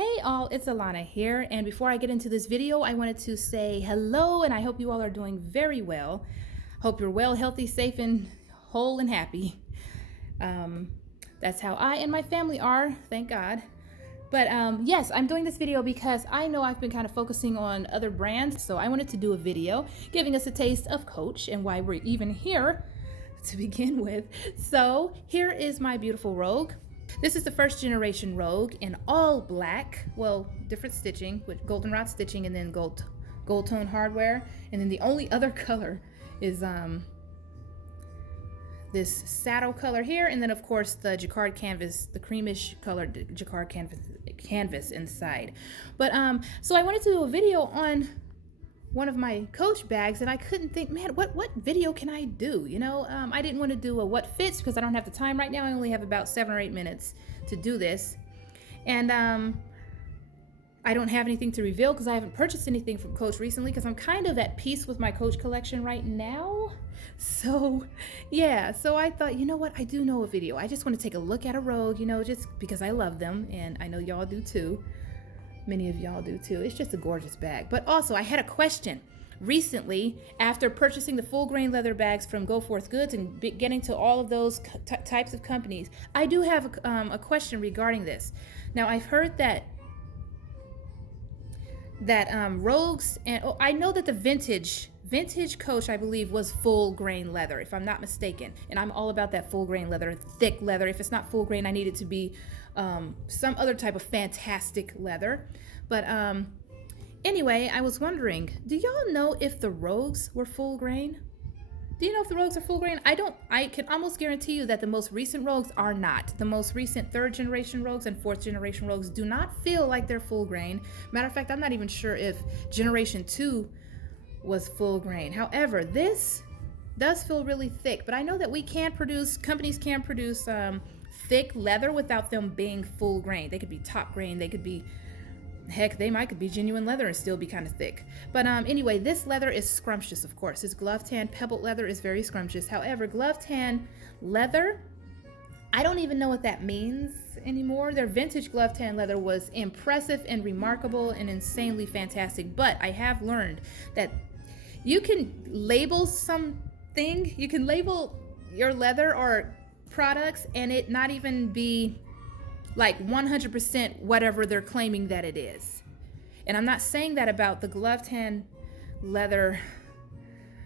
Hey all, it's Alana here, and before I get into this video, I wanted to say hello, and I hope you all are doing very well. Hope you're well, healthy, safe, and whole and happy. That's how I and my family are, thank God. But yes, I'm doing this video because I know I've been kind of focusing on other brands, so I wanted to do a video giving us a taste of Coach and why we're even here to begin with. So here is my beautiful Rogue. This is the first generation Rogue in all black, well, different stitching with goldenrod stitching and then gold tone hardware. And then the only other color is this saddle color here, and then of course the jacquard canvas, the creamish colored jacquard canvas inside. But so I wanted to do a video on one of my Coach bags, and I couldn't think, man, what video can I do? You know, I didn't want to do a what fits because I don't have the time right now. I only have about 7 or 8 minutes to do this, and I don't have anything to reveal because I haven't purchased anything from Coach recently because I'm kind of at peace with my Coach collection right now. So yeah, so I thought, you know what, I do know a video. I just want to take a look at a Rogue, you know, just because I love them, and I know y'all do too. Many of y'all do too. It's just a gorgeous bag. But also, I had a question recently after purchasing the full grain leather bags from Go Forth Goods and getting to all of those types of companies. I do have a question regarding this. Now, I've heard that Rogues, and I know that the vintage Coach, I believe, was full grain leather, if I'm not mistaken. And I'm all about that full grain leather, thick leather. If it's not full grain, I need it to be some other type of fantastic leather. But anyway, I was wondering, do y'all know if the Rogues were full grain? Do you know if the Rogues are full grain? I can almost guarantee you that the most recent Rogues are not. The most recent 3rd generation Rogues and 4th generation Rogues do not feel like they're full grain. Matter of fact, I'm not even sure if generation 2 was full grain. However, this does feel really thick, but I know that companies can produce thick leather without them being full grain. They could be top grain, they could be, heck, they might could be genuine leather and still be kind of thick. But anyway, this leather is scrumptious, of course. This glove tan pebbled leather is very scrumptious. However, glove tan leather, I don't even know what that means anymore. Their vintage glove tan leather was impressive and remarkable and insanely fantastic. But I have learned that you can label something, you can label your leather or products and it not even be like 100% whatever they're claiming that it is. And I'm not saying that about the glove tan leather.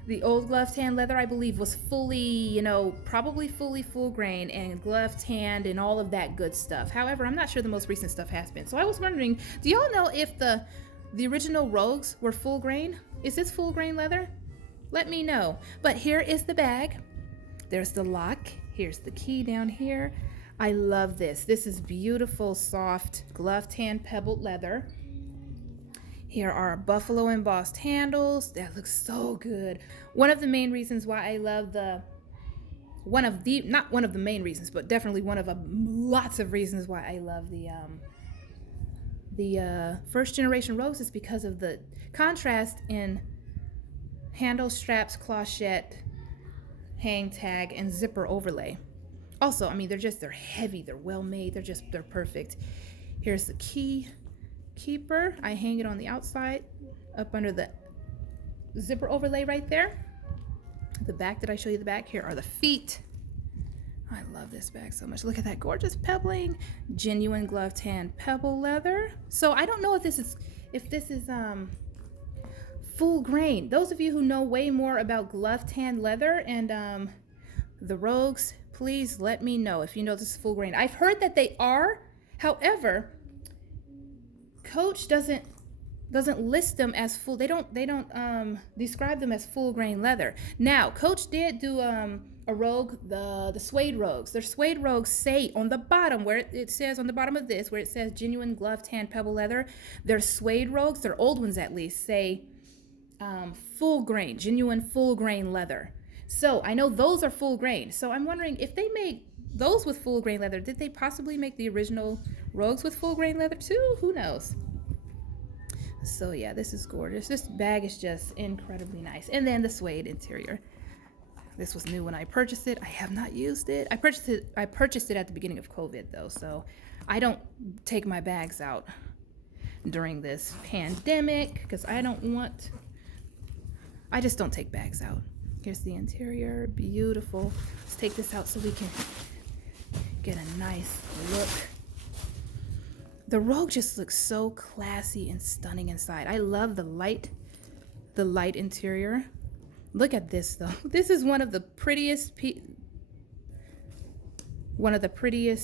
The old glove tan leather, I believe, was fully, you know, probably fully full grain and glove tanned and all of that good stuff. However, I'm not sure the most recent stuff has been. So I was wondering, do y'all know if the original Rogues were full grain? Is this full grain leather? Let me know. But here is the bag. There's the lock. Here's the key down here. I love this. This is beautiful, soft glove tan pebbled leather. Here are buffalo embossed handles. That looks so good. One of the main reasons why I love not one of the main reasons, but definitely one of lots of reasons why I love the first generation Rogues is because of the contrast in handle, straps, clochette, hang tag, and zipper overlay. Also, I mean, they're heavy, they're well made, they're perfect. Here's the keeper. I hang it on the outside up under the zipper overlay right there. The back, did I show you the back? Here are the feet. I love this bag so much. Look at that gorgeous pebbling, genuine glove tan pebble leather. So I don't know if this is full grain. Those of you who know way more about glove tan leather and the Rogues, please let me know if you know this is full grain. I've heard that they are. However, Coach doesn't list them as full. They don't describe them as full grain leather. Now, Coach did do a Rogue, the suede Rogues. Their suede Rogues say on the bottom, where it says on the bottom of this, where it says genuine glove tan pebble leather, their suede Rogues, their old ones at least, say full grain, genuine full grain leather. So I know those are full grain. So I'm wondering if they make those with full grain leather, did they possibly make the original Rogues with full grain leather too? Who knows? So yeah, this is gorgeous. This bag is just incredibly nice. And then the suede interior. This was new when I purchased it. I have not used it. I purchased it at the beginning of COVID though, so I don't take my bags out during this pandemic because I just don't take bags out. Here's the interior, beautiful. Let's take this out so we can get a nice look. The Rogue just looks so classy and stunning inside. I love the light interior. Look at this though. This is one of the prettiest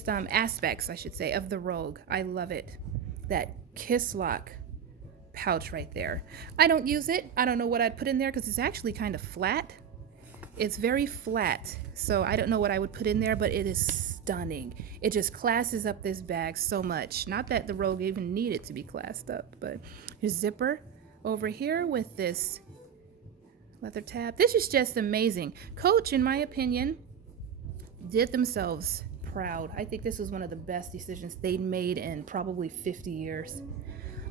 aspects, I should say, of the Rogue. I love it. That kiss lock pouch right there. I don't use it. I don't know what I'd put in there because it's actually kind of flat. It's very flat, so I don't know what I would put in there, but it is stunning. It just classes up this bag so much. Not that the Rogue even needed to be classed up, but here's zipper over here with this leather tab. This is just amazing. Coach, in my opinion, did themselves proud. I think this was one of the best decisions they'd made in probably 50 years,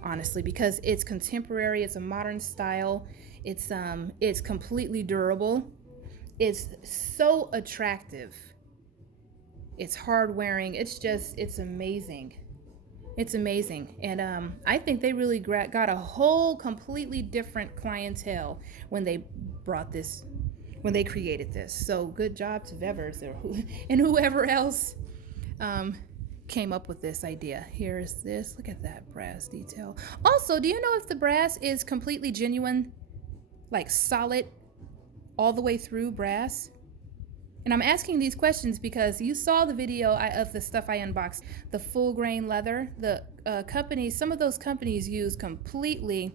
honestly, because it's contemporary, it's a modern style, it's completely durable. It's so attractive. It's hard wearing. It's amazing. It's amazing. And I think they really got a whole completely different clientele when they created this. So good job to Vevers and whoever else came up with this idea. Here's this. Look at that brass detail. Also, do you know if the brass is completely genuine, like solid, all the way through brass? And I'm asking these questions because you saw the video of the stuff I unboxed, the full grain leather. The companies, some of those companies use completely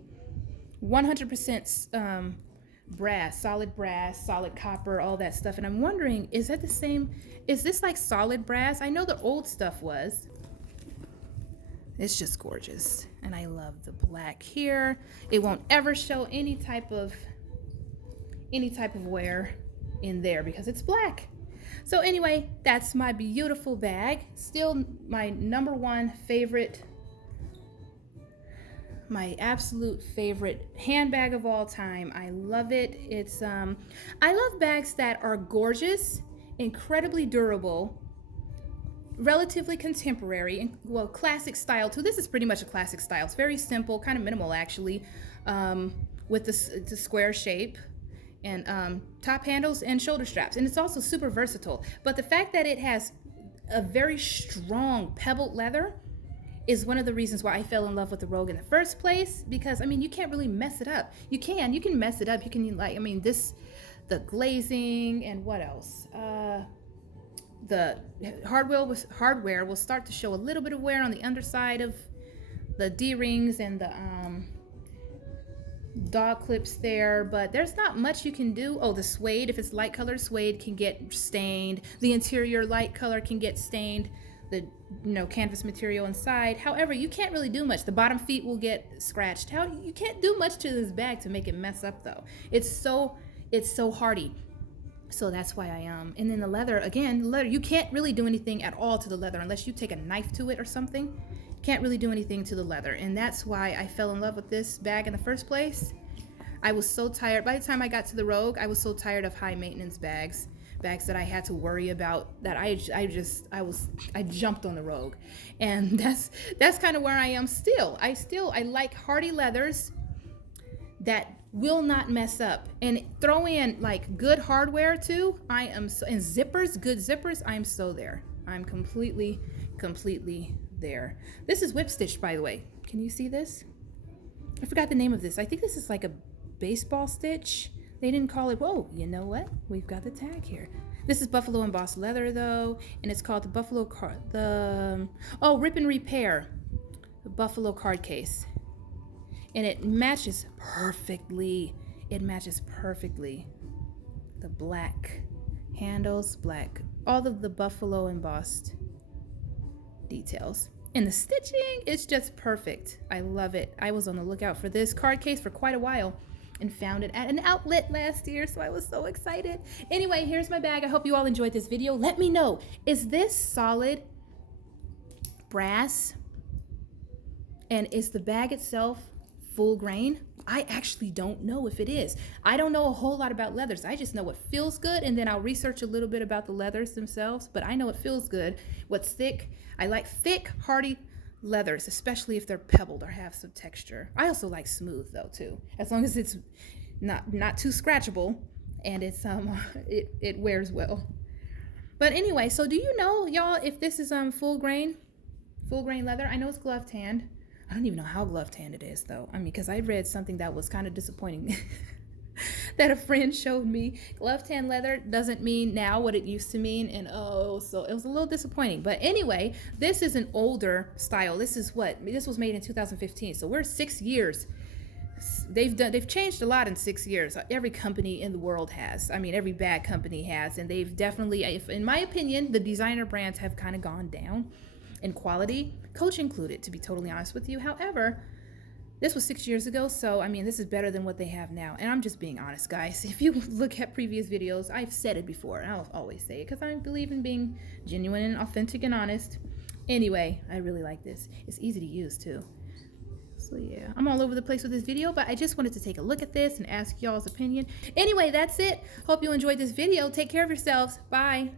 100% brass, solid copper, all that stuff. And I'm wondering, is that the same? Is this like solid brass? I know the old stuff was. It's just gorgeous. And I love the black here. It won't ever show any type of wear in there because it's black. So anyway, that's my beautiful bag. Still my number one favorite, my absolute favorite handbag of all time. I love it. It's I love bags that are gorgeous, incredibly durable, relatively contemporary, and well, classic style too. This is pretty much a classic style. It's very simple, kind of minimal actually, with the square shape and top handles and shoulder straps. And it's also super versatile. But the fact that it has a very strong pebbled leather is one of the reasons why I fell in love with the Rogue in the first place, because I mean, you can't really mess it up. You can mess it up. You can, like, I mean, the glazing and what else? The hardware will start to show a little bit of wear on the underside of the D-rings and the dog clips there, but there's not much you can do. Oh, the suede, if it's light colored suede, can get stained. The interior light color can get stained. The canvas material inside. However, you can't really do much. The bottom feet will get scratched. You can't do much to this bag to make it mess up though. It's so hardy. So that's why and then the leather, again, you can't really do anything at all to the leather unless you take a knife to it or something. Can't really do anything to the leather, and that's why I fell in love with this bag in the first place. I was so tired. By the time I got to the Rogue, I was so tired of high maintenance bags that I had to worry about, that I jumped on the Rogue, and that's kind of where I am still. I like hardy leathers that will not mess up, and throw in like good hardware too. And zippers, good zippers. I'm so there. I'm completely there. This is whip stitched, by the way. Can you see this? I forgot the name of this. I think this is like a baseball stitch. They didn't call it. Whoa, you know what? We've got the tag here. This is buffalo embossed leather though, and it's called the buffalo card. Rip and repair, the buffalo card case, and it matches perfectly. It matches perfectly. The black handles, all of the buffalo embossed details. And the stitching is just perfect. I love it. I was on the lookout for this card case for quite a while and found it at an outlet last year, so I was so excited. Anyway, here's my bag. I hope you all enjoyed this video. Let me know, is this solid brass? And is the bag itself full grain? I actually don't know if it is. I don't know a whole lot about leathers. I just know what feels good, and then I'll research a little bit about the leathers themselves, but I know it feels good. What's thick? I like thick, hardy leathers, especially if they're pebbled or have some texture. I also like smooth though too, as long as it's not too scratchable and it's it wears well. But anyway, so do you know, y'all, if this is full grain leather? I know it's glove tanned. I don't even know how glove tanned it is though. I mean, because I read something that was kind of disappointing. That a friend showed me. Glove tan leather doesn't mean now what it used to mean, and oh, so it was a little disappointing. But anyway, this is an older style. This was made in 2015, so we're 6 years. They've changed a lot in 6 years. Every company in the world has. I mean, every bag company has, and they've definitely, in my opinion, the designer brands have kind of gone down in quality, Coach included, to be totally honest with you. However, this was 6 years ago, so I mean, this is better than what they have now. And I'm just being honest, guys. If you look at previous videos, I've said it before, and I'll always say it because I believe in being genuine and authentic and honest. Anyway, I really like this. It's easy to use too. So yeah, I'm all over the place with this video, but I just wanted to take a look at this and ask y'all's opinion. Anyway, that's it. Hope you enjoyed this video. Take care of yourselves. Bye.